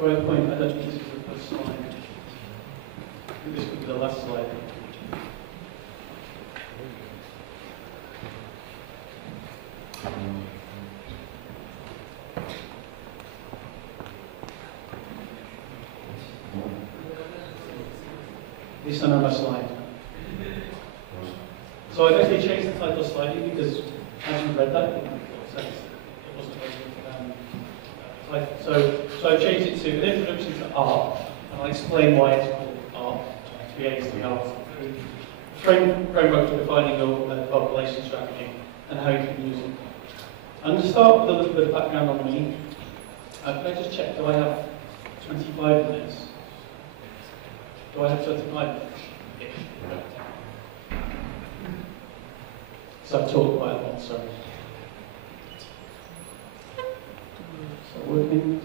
do I point? I don't think this is the first slide. I think this could be the last slide. This is another slide. So I've actually changed the title slightly because as you read that, it didn't make sense. It wasn't very so I've changed it to an introduction to art, and I'll explain why it's called art. Creates the art. Framework for defining your population strategy and how you can use it. I'm going to start with a little bit of background on me. Can I just check, do I have 25 minutes? Do I have 25 minutes? So I've talked quite a lot, sorry. So working.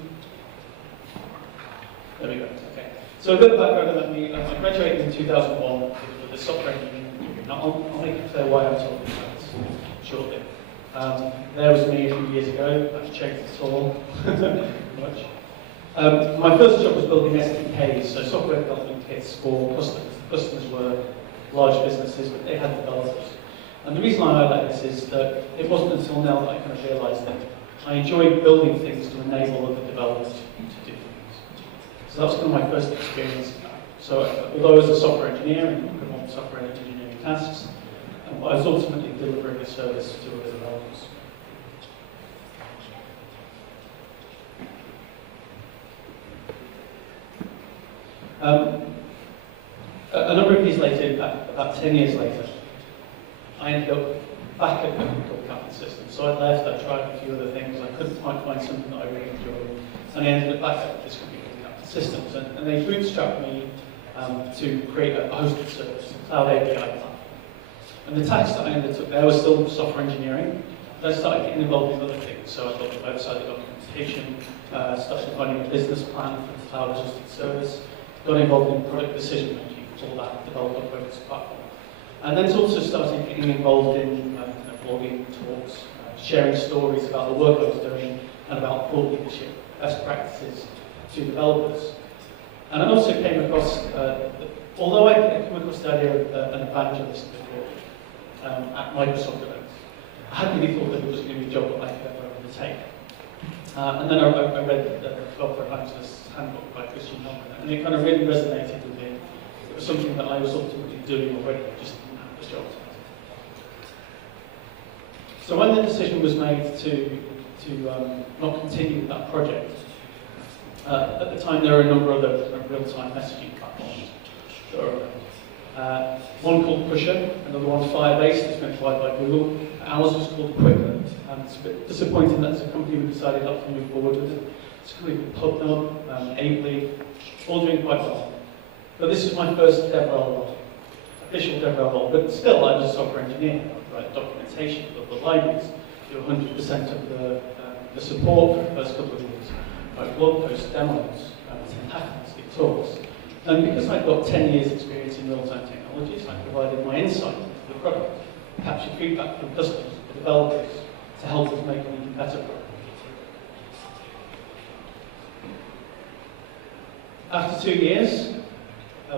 There we go, okay. So a bit of background about me. I graduated in 2001 with a software engineering degree. Now I'll make it clear why I'm talking about this shortly. There was me a few years ago. I've changed at all much. My first job was building SDKs, so software development kits for customers. Customers were large businesses, but they had developers. And the reason I highlight this is that it wasn't until now that I kind of realised that I enjoyed building things to enable other developers to do things. So that was kind of my first experience. So although I was a software engineer and performed software engineering tasks, I was ultimately delivering a service to other developers. A number of years later, about 10 years later, I ended up back at a company called Captain Systems. So I left, I tried a few other things, I couldn't quite find something that I really enjoyed. And I ended up back at this company called Captain Systems. And they bootstrapped me to create a hosted service, a cloud API platform. And the task that I undertook there was still software engineering. But I started getting involved in other things. So I built the website, the documentation, started finding a business plan for the cloud hosted service, got involved in product decision making for all that developer-focused platform. And then also started getting involved in blogging, talks, sharing stories about the work I was doing and about thought leadership, best practices to developers. And I also came across, although I came across the idea of an evangelist before at Microsoft events, I hadn't really thought that it was going to be a job that I could ever undertake. And then I read the Developer Evangelist's Handbook by Christian Norman, and it kind of really resonated with me. It was something that I was ultimately doing already, just didn't have the job. So when the decision was made to not continue with that project, at the time there were a number of other real-time messaging platforms that were around. One called Pusher, another one Firebase, that's been acquired by Google. Ours was called Quicker, and it's a bit disappointing that as a company we decided not to move forward with it. It's a company called PubNub, Ably, all doing quite well. But this is my first DevRel role, official DevRel role, but still I was a software engineer. I write documentation, build the libraries, do 100% of the support for the first couple of years. Write blog posts, demos, attend hackathons, give talks. And because I've got 10 years experience in real-time technologies, I provided my insight into the product, captured feedback from customers, developers, to help us make an even better product. After 2 years,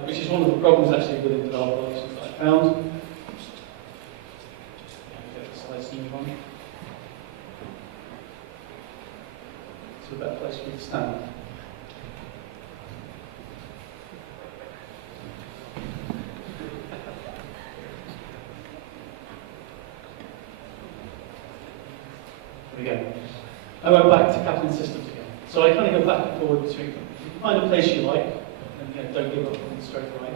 which is one of the problems actually within developer relations that I found. Get the slides to move on. It's a better place for you to stand. There we go. I went back to Captain Systems again. So I kind of go back and forward between them. If you find a place you like, and don't give up on it straight away.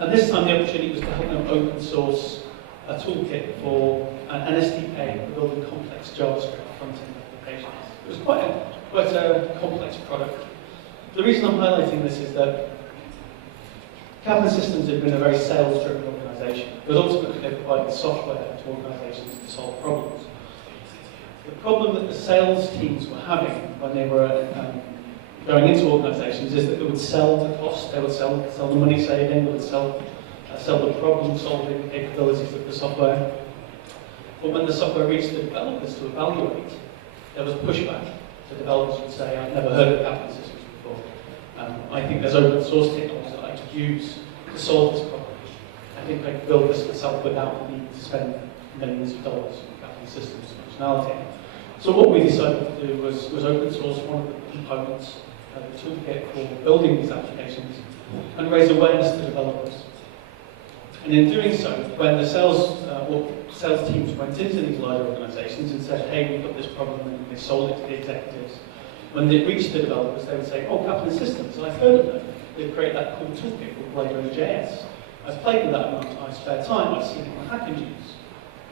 And this time the opportunity was to help them open source a toolkit for an SDK for building complex JavaScript front-end applications. It was quite a complex product. The reason I'm highlighting this is that Captain Systems had been a very sales-driven organisation, but ultimately they provided software to organisations to solve problems. The problem that the sales teams were having when they were going into organisations is that they would sell the cost, they would sell the money saving, they would sell the problem solving capabilities of the software. But when the software reached the developers to evaluate, there was pushback. The developers would say, I've never heard of Captain Systems before. I think there's open source technology that I could use to solve this problem. I think I could build this myself without the need to spend millions of dollars on capital systems functionality. So what we decided to do was open source one of the components of the toolkit for building these applications and raise awareness to developers. And in doing so, when the sales teams went into these larger organizations and said, hey, we've got this problem, and they sold it to the executives, when they reached the developers, they would say, oh, Kaplan Systems, I've heard of them. They create that cool toolkit called Leggetter.js. I've played with that in my spare time. I've seen it on Hacker News.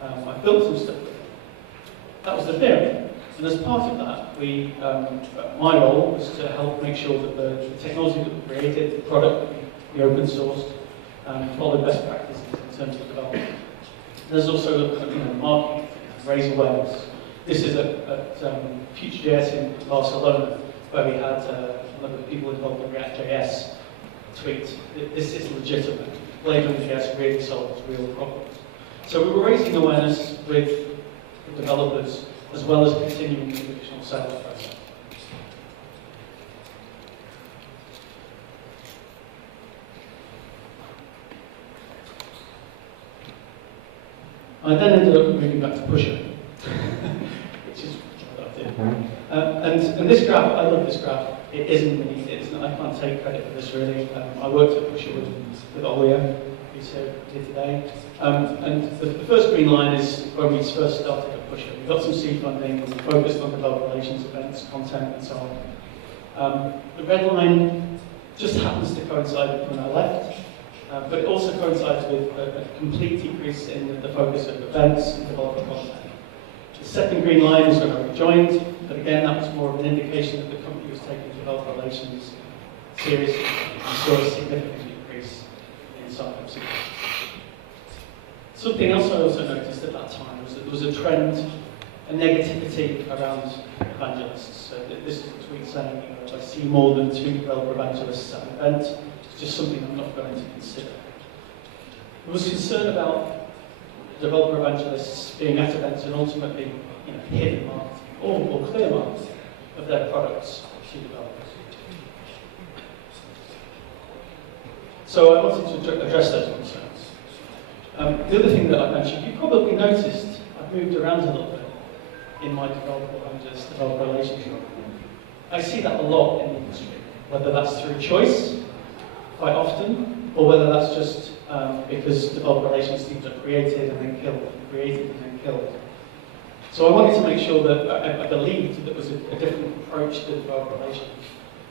I've built some stuff with it. That was the theory. And as part of that, my role was to help make sure that the technology that we created, the product that we open sourced, followed best practices in terms of development. There's also marketing, raise awareness. This is at Future.js in Barcelona, where we had one of the people involved in React.js tweet, this is legitimate. Leggetter.js really solves real problems. So we were raising awareness with the developers, as well as continuing the traditional sales process. I then ended up moving back to Pusher, which is what I did. And this graph, I love this graph. It isn't me, I can't take credit for this really. I worked at Pusher with Olio, who's here today. And the first green line is when we first started at Pusher. We got some seed funding, we focused on developer relations, events, content, and so on. The red line just happens to coincide with when I left. But it also coincides with a complete decrease in the focus of events and developer content. The second green line is when I rejoined, but again, that was more of an indication that the company was taking developer relations seriously. We saw a significant increase in sign-ups. Something else I also noticed at that time was that there was a trend, a negativity around evangelists. So this is a tweet saying, if I see more than 2 developer evangelists at an event, just something I'm not going to consider. There was concern about developer evangelists being at events and ultimately hidden marketing or clear marketing of their products to developers. So I wanted to address those concerns. The other thing that I mentioned, you probably noticed I've moved around a little bit in my developer evangelist, developer relations role. I see that a lot in the industry, whether that's through choice, quite often, or whether that's just because developer relations teams are created and then killed, created and then killed. So I wanted to make sure that I believed that there was a different approach to developer relations,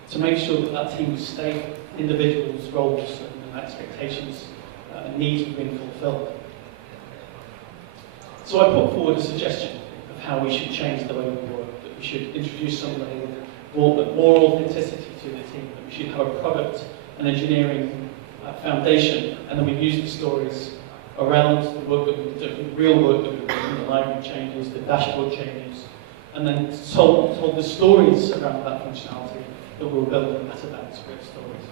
to make sure that that team stayed individuals' roles and expectations and needs were being fulfilled. So I put forward a suggestion of how we should change the way we work, that we should introduce somebody with more authenticity to the team, that we should have a product and engineering foundation, and then we use the stories around the work that we've done, the real work that we've done, the library changes, the dashboard changes, and then told the stories around that functionality that we were building at events with stories.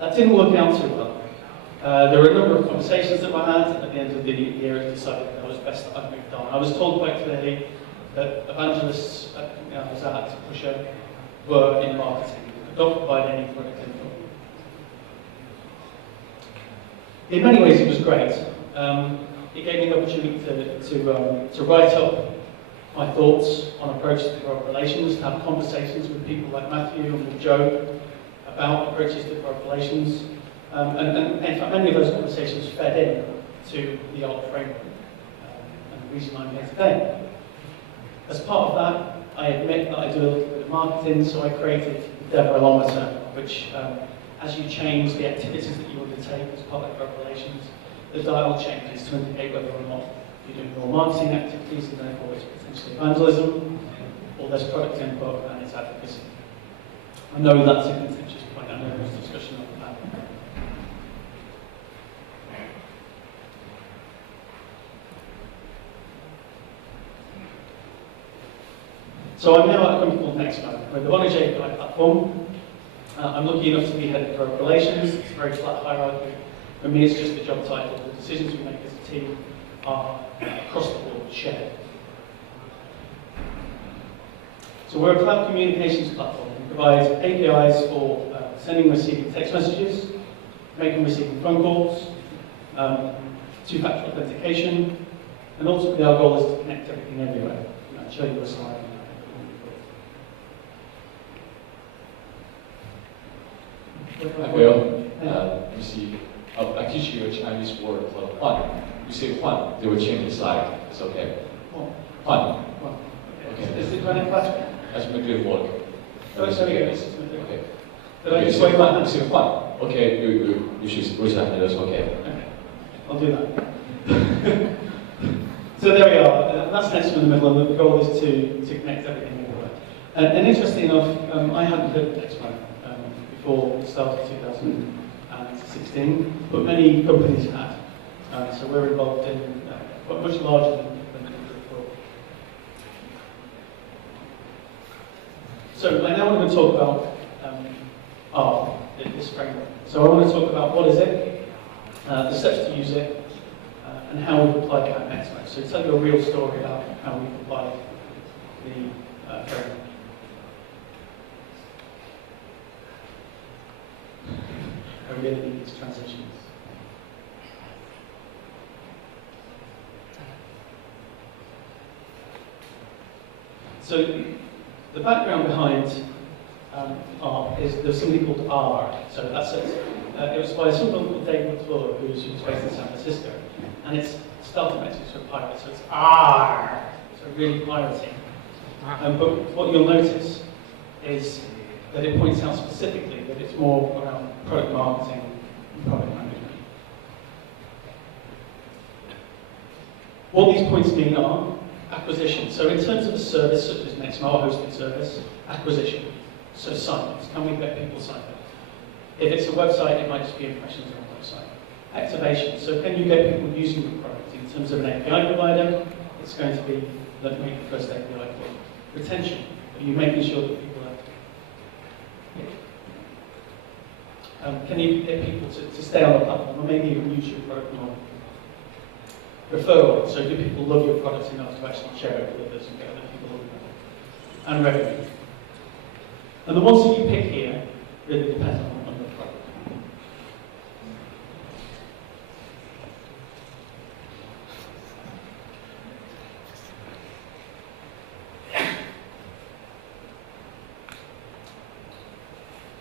That didn't work out too well. There were a number of conversations that were had. At the end of the year, I decided that it was best that I moved on. I was told quite clearly that evangelists I was at Pusher were in marketing. Don't provide any product info. In many ways, it was great. It gave me the opportunity to write up my thoughts on approach to developer relations, to have conversations with people like Matthew and with Joe about approaches to developer relations. And in fact, many of those conversations fed in to the AAARRRP framework, and the reason I'm here today. As part of that, I admit that I do a little bit of marketing, so I created the Develometer, which, as you change the activities that you undertake as part of developer relations, the dial changes to indicate whether or not you're doing more marketing activities, and therefore it's potentially evangelism, or there's product input and it's advocacy. I know that's a contentious point. I know there's discussion on that. So I'm now at a company called Nextmo. We're the Vonage API platform. I'm lucky enough to be head of developer relations. It's a very flat hierarchy. For me, it's just a job title. The decisions we make as a team are across the board shared. So we're a cloud communications platform. We provide APIs for sending and receiving text messages, making and receiving phone calls, two-factor authentication, and ultimately our goal is to connect everything everywhere. I'll show you a slide. Hi, Will. You see, I teach you a Chinese word called huan. You say huan, they will change the slide. It's okay. Huan. Okay. Is it running fast? That's my good work. Oh, sorry, okay. yes. Okay. Did I just wait back? You say huan. Okay, you should raise that. That's okay. Okay. I'll do that. So there we are. That's next one in the middle, and the goal is to connect everything everywhere. And interestingly enough, I hadn't heard of Next before the start of 2016, but many companies had. So we're involved in quite much larger than before. So I now want to talk about AARRRP, this framework. So I want to talk about what is it, the steps to use it, and how we've applied that next time. So tell you a real story about how we've applied the framework. I really need these transitions. So the background behind AARRRP is there's something called AAAARRRP. So that's it. It was by someone called David McClure, who's based in San Francisco, and it's starter message for pirate, so it's AAARRRP. So really piratey. But what you'll notice is that it points out specifically that it's more around product marketing and product management. What these points mean are acquisition. So in terms of a service such as NextMile hosted service, acquisition. So sign-ups. Can we get people signed up? If it's a website, it might just be impressions on the website. Activation. So can you get people using the product? In terms of an API provider, it's going to be let me make the first API call. Retention. Are you making sure that people are can you get people to stay on the platform or maybe even use your product more? Referral, so do people love your product enough to actually share it with others and get other people looking at it? And revenue. And the ones that you pick here really depend on the product.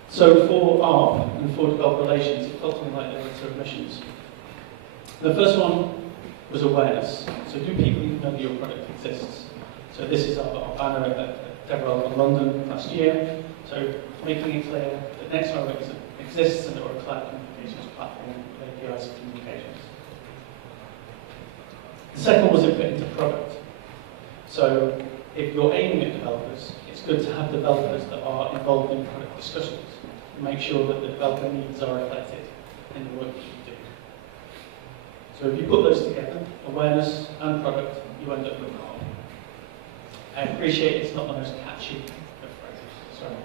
So for AARRRP and for developer relations, it felt to me like there were two missions. The first one was awareness. So do people even know that your product exists? So this is our banner at DevRel in London last year. So making it clear that NextMile exists and that we're a cloud communications platform with APIs for communications. The second was input into product. So if you're aiming at developers, it's good to have developers that are involved in product discussions and make sure that the developer needs are reflected in the work that you do. So if you put those together, awareness and product, you end up with AARRRP. I appreciate it's not the most catchy of phrases. Sorry.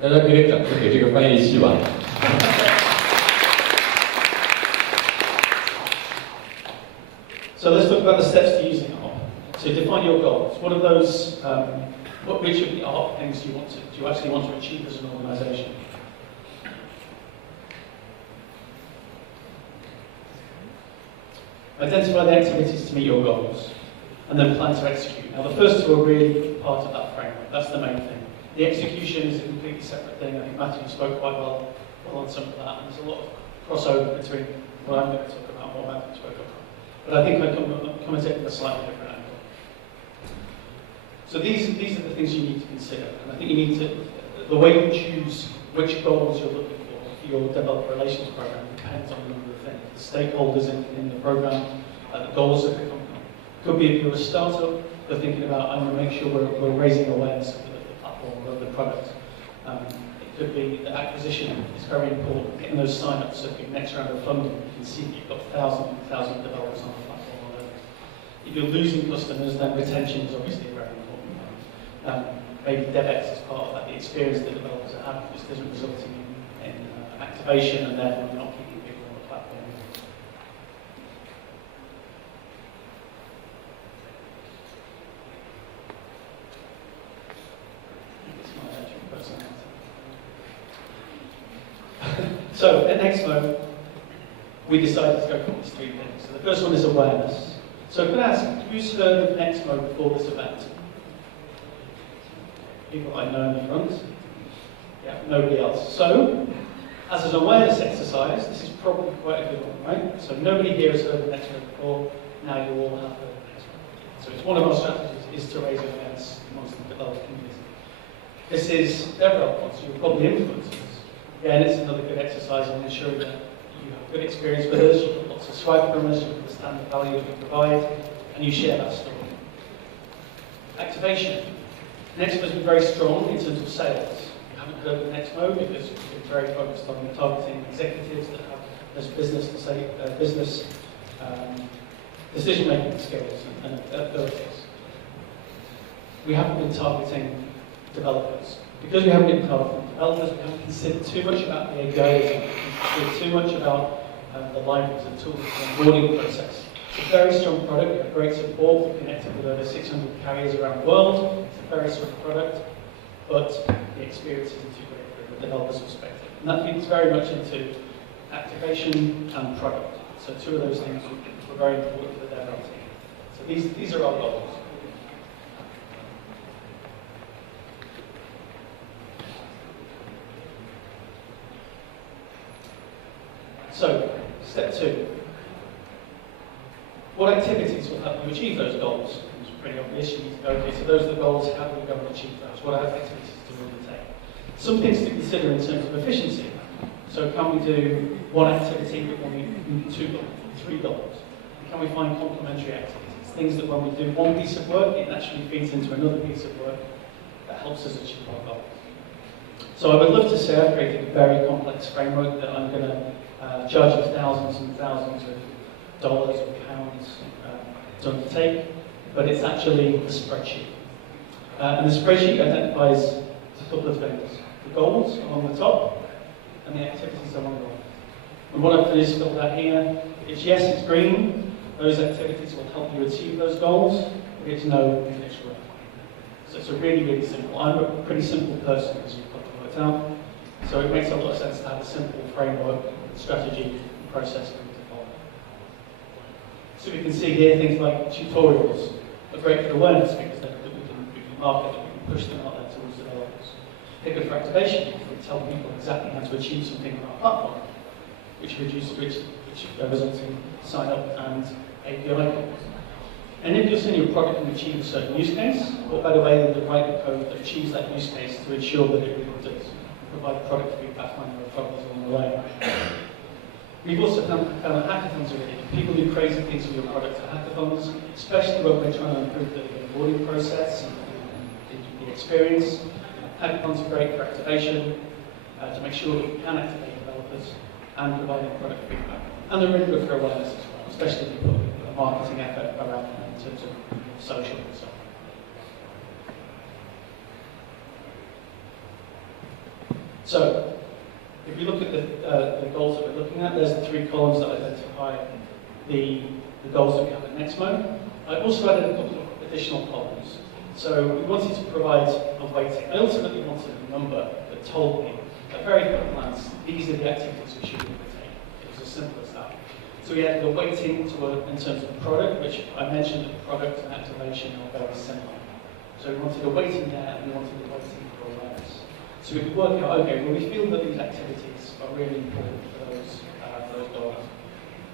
大家可以掌声给这个翻译器吧。So let's talk about the steps to using AARRRP. So define your goals. What are those? Which of the AARRRP things do you actually want to achieve as an organisation? Identify the activities to meet your goals, and then plan to execute. Now the first two are really part of that framework. That's the main thing. The execution is a completely separate thing. I think Matthew spoke quite well on some of that, and there's a lot of crossover between what I'm going to talk about and what Matthew spoke about. But I think I come at it from a slightly different angle. So these are the things you need to consider, and I think you need to, the way you choose which goals you're looking for your developer relations program depends on a number of things. The stakeholders in the program, the goals of the company. Could be if you're a startup, they're thinking about, I want to make sure we're raising awareness of the platform or of the product. It could be that acquisition is very important, getting those sign-ups so your next round of funding, you can see that you've got thousands and thousands of developers on the platform already. If you're losing customers, then retention is obviously a very important one. maybe DevX is part of that, the experience that developers are having just isn't resulting in activation, and therefore not keeping people on the platform. It's my actual personality. So at Nexmo, we decided to go for these three things. So the first one is awareness. So I'm going to ask, who's heard of Nexmo before this event? People I know in the front? Yeah, nobody else. So, as an awareness exercise, this is probably quite a good one, right? So nobody here has heard of Nexmo before, now you all have heard of Nexmo. So it's one of our strategies is to raise awareness amongst the developer community. This is developers, you're probably influencers. Again, it's another good exercise in ensuring that you have good experience with us, you've got lots of swag from us, you understand the value we provide, and you share that story. Activation. Nexmo has been very strong in terms of sales. You haven't heard of Nexmo because we've been very focused on targeting executives that have those business decision-making skills and abilities. We haven't been targeting developers. Because we haven't been targeting developers, we haven't considered too much about the APIs, we haven't considered too much about the libraries and tools and the onboarding process. It's a very strong product, we have great support, we're connected with over 600 carriers around the world. It's a very strong product, but the experience isn't too great from a developer's perspective. And that feeds very much into activation and product. So two of those things were very important for the dev team. So these are our goals. So, step 2. What activities will help you achieve those goals? It's pretty obvious. You need to go, okay, so those are the goals, how do we go and achieve those? What activities do we undertake? Some things to consider in terms of efficiency. So can we do one activity but when we do 2 goals, 3 goals? Can we find complementary activities? Things that when we do one piece of work, it naturally feeds into another piece of work that helps us achieve our goals. So I would love to say I've created a very complex framework that I'm going to charge you thousands and thousands of dollars or pounds to undertake, but it's actually a spreadsheet. And the spreadsheet identifies a couple of things. The goals along the top, and the activities along the right. And what I've done is filled out here. It's yes, it's green. Those activities will help you achieve those goals. If it's no, it's red. So it's a really, really simple. I'm a pretty simple person, as you've probably worked out. So it makes a lot of sense to have a simple framework, strategy, and process for you to follow. So we can see here things like tutorials are great for awareness because we can market them, we can push them out there towards developers. They're good for activation because we tell people exactly how to achieve something on our platform, which results in sign up and API calls. And if you're saying your product can achieve a certain use case, what better way than to write the code that achieves that use case to ensure that it really does? Provide product feedback when there are problems along the way. We've also done hackathons already. People do crazy things with your product at hackathons, especially when we're trying to improve the onboarding process and the experience. Hackathons are great for activation, to make sure that we can activate developers and providing product feedback. And they're really good for awareness as well, especially if you put a marketing effort around them in terms of social and so on. So, if you look at the goals that we're looking at, there's the 3 columns that identify the goals that we have at Nexmo. I also added a couple of additional columns. So we wanted to provide a weighting. I ultimately wanted a number that told me, at very quick glance, these are the activities we should undertake. It was as simple as that. So we added a weighting in terms of product, which I mentioned that product and activation are very similar. So we wanted a weighting there, and we wanted a weighting for awareness. So we could work out, okay, well, we feel that these activities are really important for those goals.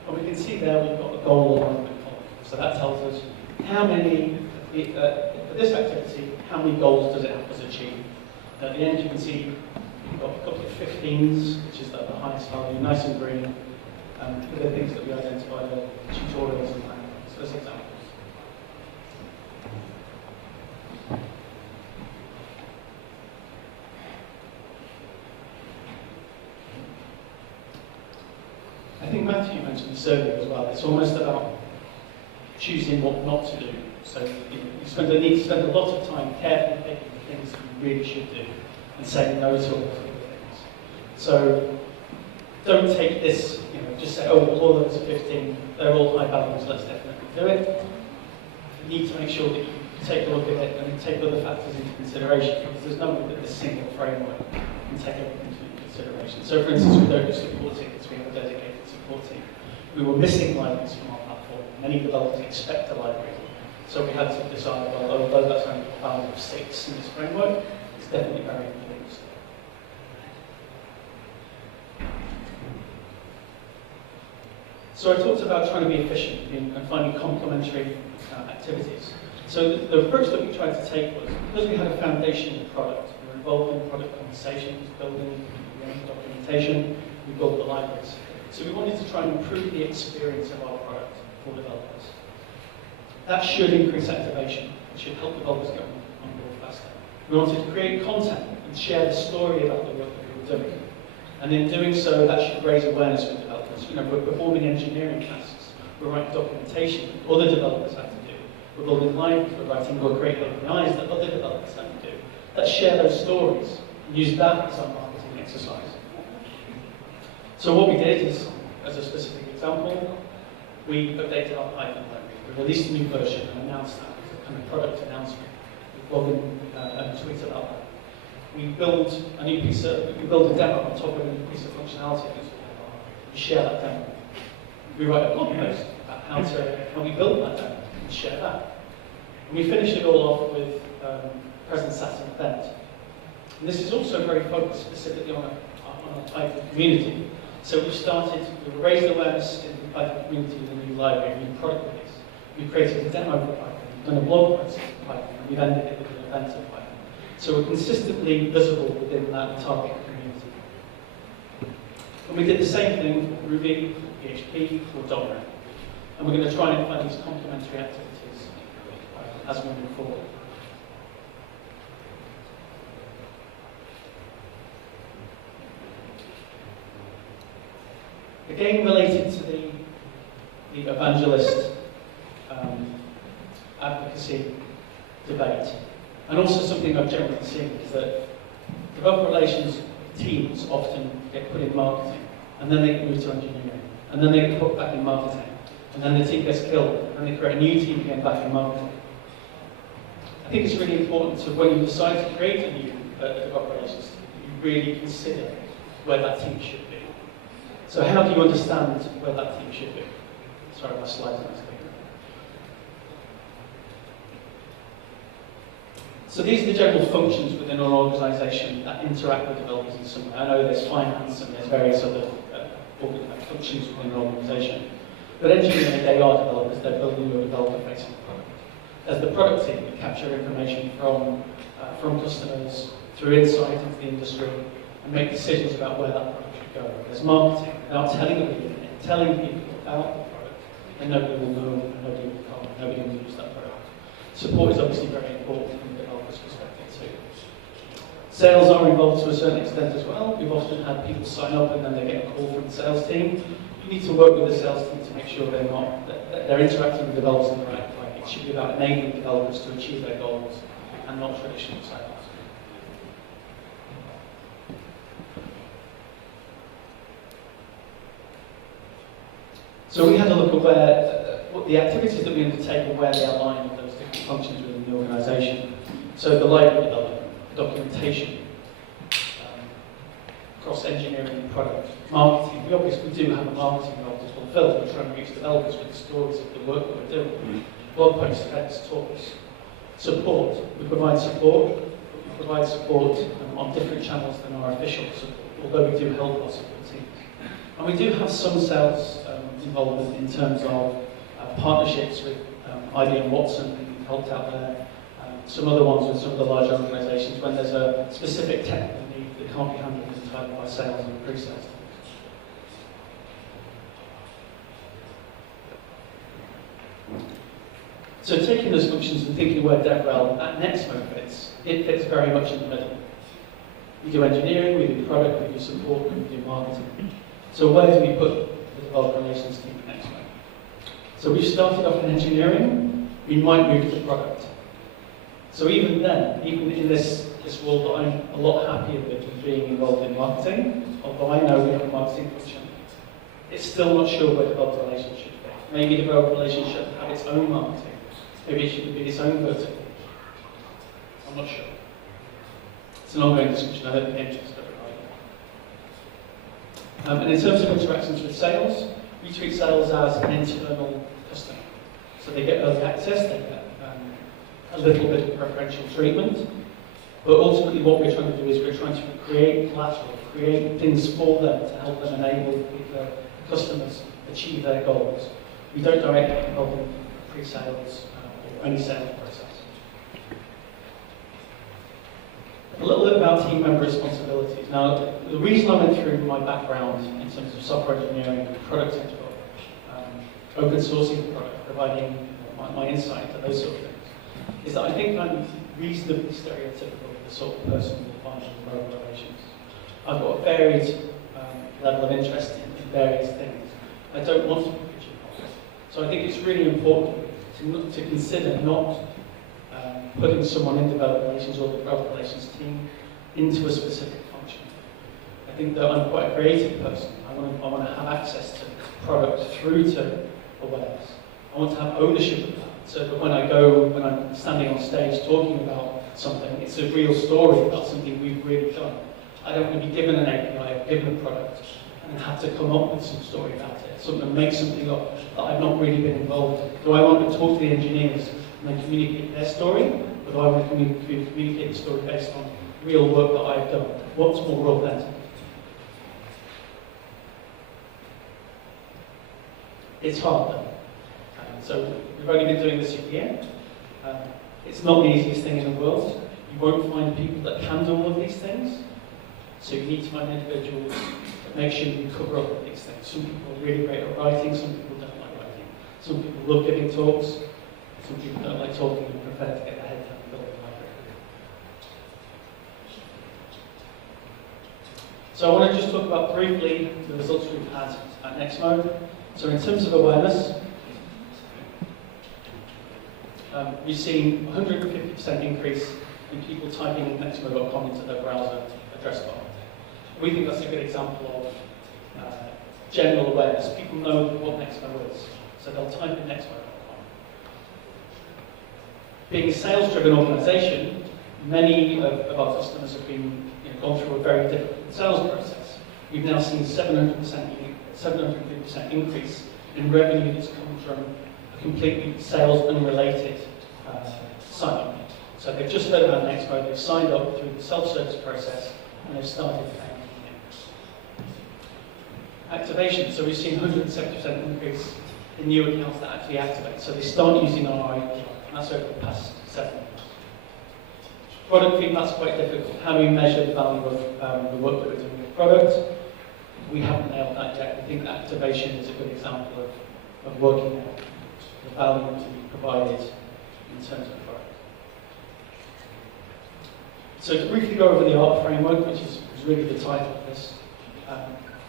And we can see there we've got a goal alignment column. So that tells us how many, for this activity, how many goals does it help us achieve. And at the end you can see we've got a couple of 15s, which is the highest value, nice and green. For the things that we identified, tutorials and hackathons. So there's examples. I think Matthew mentioned this earlier as well. It's almost about choosing what not to do. So you need to spend a lot of time carefully picking the things that you really should do and saying no to all those other things. So don't take this, just say, oh, well, all of us are 15, they're all high values, let's definitely do it. You need to make sure that you take a look at it and take other factors into consideration, because there's no way that this single framework can take everything into consideration. So for instance, we don't do support tickets, we have a dedicated support team. We were missing libraries from our platform. Many developers expect a library. So we had to decide, well, although that's only a value of 6 in this framework, it's definitely very important. So I talked about trying to be efficient and finding complementary activities. So the approach that we tried to take was, because we had a foundation product, we were involved in product conversations, building documentation, we built the libraries. So we wanted to try and improve the experience of our product for developers. That should increase activation. It should help developers get on board faster. We wanted to create content and share the story about the work that we were doing. And in doing so, that should raise awareness with developers. We're performing engineering tasks, we're writing documentation that other developers have to do. We're building libraries, we're creating APIs that other developers have to do. Let's share those stories and use that as our marketing exercise. So what we did is, as a specific example, we updated our Python library. We released a new version and announced that as a kind of product announcement. We blogged and tweeted about that. We build a demo on top of a new piece of functionality. We share that demo. We write a blog post about how we build that demo and share that. And we finish it all off with presence at an event. And this is also very focused specifically on a Python community. So we've raised awareness in the Python community with a new library, a new product release. We've created a demo for Python, we've done a blog post for Python, and we've ended it with an event of Python. So we're consistently visible within that target community. And we did the same thing for Ruby, PHP, or .NET. And we're going to try and find these complementary activities as we move forward. Again, related to the evangelist advocacy debate, and also something I've generally seen is that developer relations teams often get put in marketing, and then they get moved to engineering, and then they get put back in marketing, and then the team gets killed, and they create a new team again back in marketing. I think it's really important to, when you decide to create a new developer relations team, you really consider where that team should be. So how do you understand where that team should be? Sorry, my slides are missing. So these are the general functions within our organisation that interact with developers in some way. I know there's finance and there's various other functions within our organisation. But engineering, they are developers, they're building a developer-facing product. There's the product team that capture information from customers through insight into the industry and make decisions about where that product should go. There's marketing, without telling people about the product, and nobody will know, and nobody will come, nobody will use that product. Support is obviously very important from the developer's perspective too. Sales are involved to a certain extent as well. We've often had people sign up and then they get a call from the sales team. You need to work with the sales team to make sure they're interacting with developers in the right way. It should be about enabling developers to achieve their goals and not traditional sales. So we had a look at what the activities that we undertake and where they align with those different functions within the organisation. So the library development, documentation, across engineering and product, marketing. We obviously do have a marketing role to fulfil. We're trying to reach developers with the stories of the work that we're doing. Blog posts, events, talks. Support. We provide support. We provide support on different channels than our official support, although we do help our support teams. And we do have some sales involvement in terms of partnerships with IBM Watson, we've helped out there. Some other ones with some of the larger organisations when there's a specific technical need that can't be handled entirely by sales and pre-sales teams. So taking those functions and thinking where DevRel at Nexmo fits, it fits very much in the middle. We do engineering, we do product, we do support, we do marketing. So where do we put the developer relations team at Nexmo? So we've started off in engineering, we might move to product. So even then, even in this world that I'm a lot happier with than being involved in marketing, although I know we have a marketing function, it's still not sure where to develop a relationship. Maybe develop a relationship have its own marketing. Maybe it should be its own vertical. I'm not sure. It's an ongoing discussion. I don't think anything's got it right. And in terms of interactions with sales, we treat sales as an internal customer. So they get early access, they get a little bit of preferential treatment, but ultimately what we're trying to do is we're trying to create collateral, create things for them to help them enable the customers achieve their goals. We don't directly involve in pre-sales or any sales process. A little bit about team member responsibilities. Now, the reason I went through my background in terms of software engineering, product control, open sourcing the product, providing my insight to those sort of things, is that I think I'm reasonably stereotypical of the sort of person you'll find in mobile relations. I've got a varied level of interest in various things. I don't want to be pigeonholed. So I think it's really important to consider not putting someone in developer relations or the developer relations team into a specific function. I think that I'm quite a creative person. I want to have access to product through to awareness. I want to have ownership of that, so that when I'm standing on stage talking about something, it's a real story about something we've really done. I don't want to be given an API or given a product and have to come up with some story about it, make something up that I've not really been involved in. Do I want to talk to the engineers and then communicate their story, or do I want to communicate the story based on real work that I've done? What's more authentic? It's hard though. So we've only been doing this a year. It's not the easiest thing in the world. You won't find people that can do all of these things. So you need to find individuals that make sure you cover up all these things. Some people are really great at writing, some people don't like writing. Some people love giving talks, some people don't like talking and prefer to get their head down and build a library. So I want to just talk about briefly the results we've had at Nextmo. So in terms of awareness, we've seen 150% increase in people typing in Nextmo.com into their browser address bar. We think that's a good example of general awareness. People know what Nextmo is, so they'll type in Nextmo.com. Being a sales-driven organisation, many of our customers have been gone through a very difficult sales process. We've now seen 750% increase in revenue that's come from a completely sales unrelated sign-up. So they've just heard about Nextmo, they've signed up through the self-service process, and they've started paying. Activation, so we've seen 170% increase in new accounts that actually activate. So they start using our API, and that's over the past 7 months. Product feedback's quite difficult. How do we measure the value of the work that we're doing with product? We haven't nailed that yet. I think activation is a good example of working out the value to be provided in terms of product. So to briefly go over the AARRRP framework, which is really the title of this,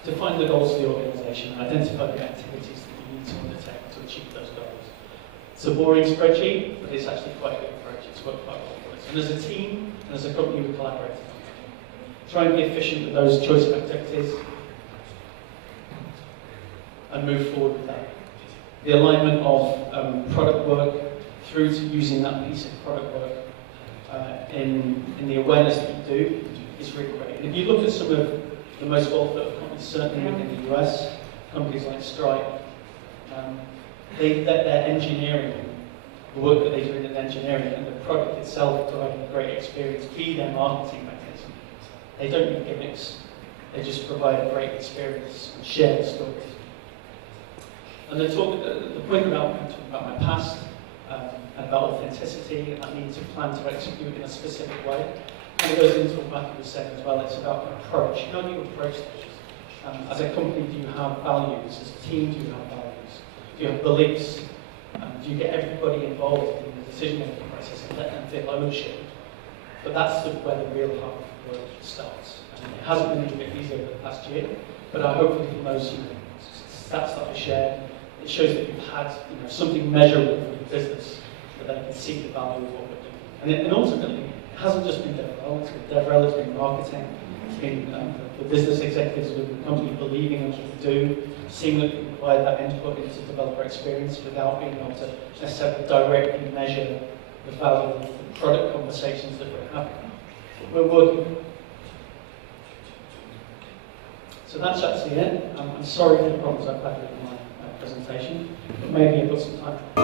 define the goals of the organisation and identify the activities that you need to undertake to achieve those goals. It's a boring spreadsheet, but it's actually quite a good approach. It's worked quite well for us. And as a team, and as a company, we collaborate. Try and be efficient with those choice of activities and move forward with that. The alignment of product work through to using that piece of product work in the awareness that you do is really great. And if you look at some of the most well-thought companies, certainly in the US, companies like Stripe, their engineering, the work that they do in engineering and the product itself providing a great experience, be their marketing mechanism. They don't need gimmicks, they just provide a great experience and share the stories. And the point about my past and about authenticity and that need to plan to execute in a specific way, and it goes into what Matthew was saying as well. It's about approach. How do you approach things? As a company, do you have values? As a team, do you have values? Do you have beliefs? Do you get everybody involved in the decision-making process and let them feel ownership? But that's where the real hard work starts. And it hasn't been a bit easier over the past year, but I hope from those stats that I shared, it shows that you've had something measurable for your business, that they can see the value of what we're doing. And ultimately, it hasn't just been DevRel, it's been DevRel, it's been marketing, it's been the business executives within the company believing in what to do, seeing that we provide that input into developer experience without being able to necessarily directly measure the value of the product conversations that we're having. We're working. So that's actually it. I'm sorry for the problems I've had with my presentation, but maybe I've got some time.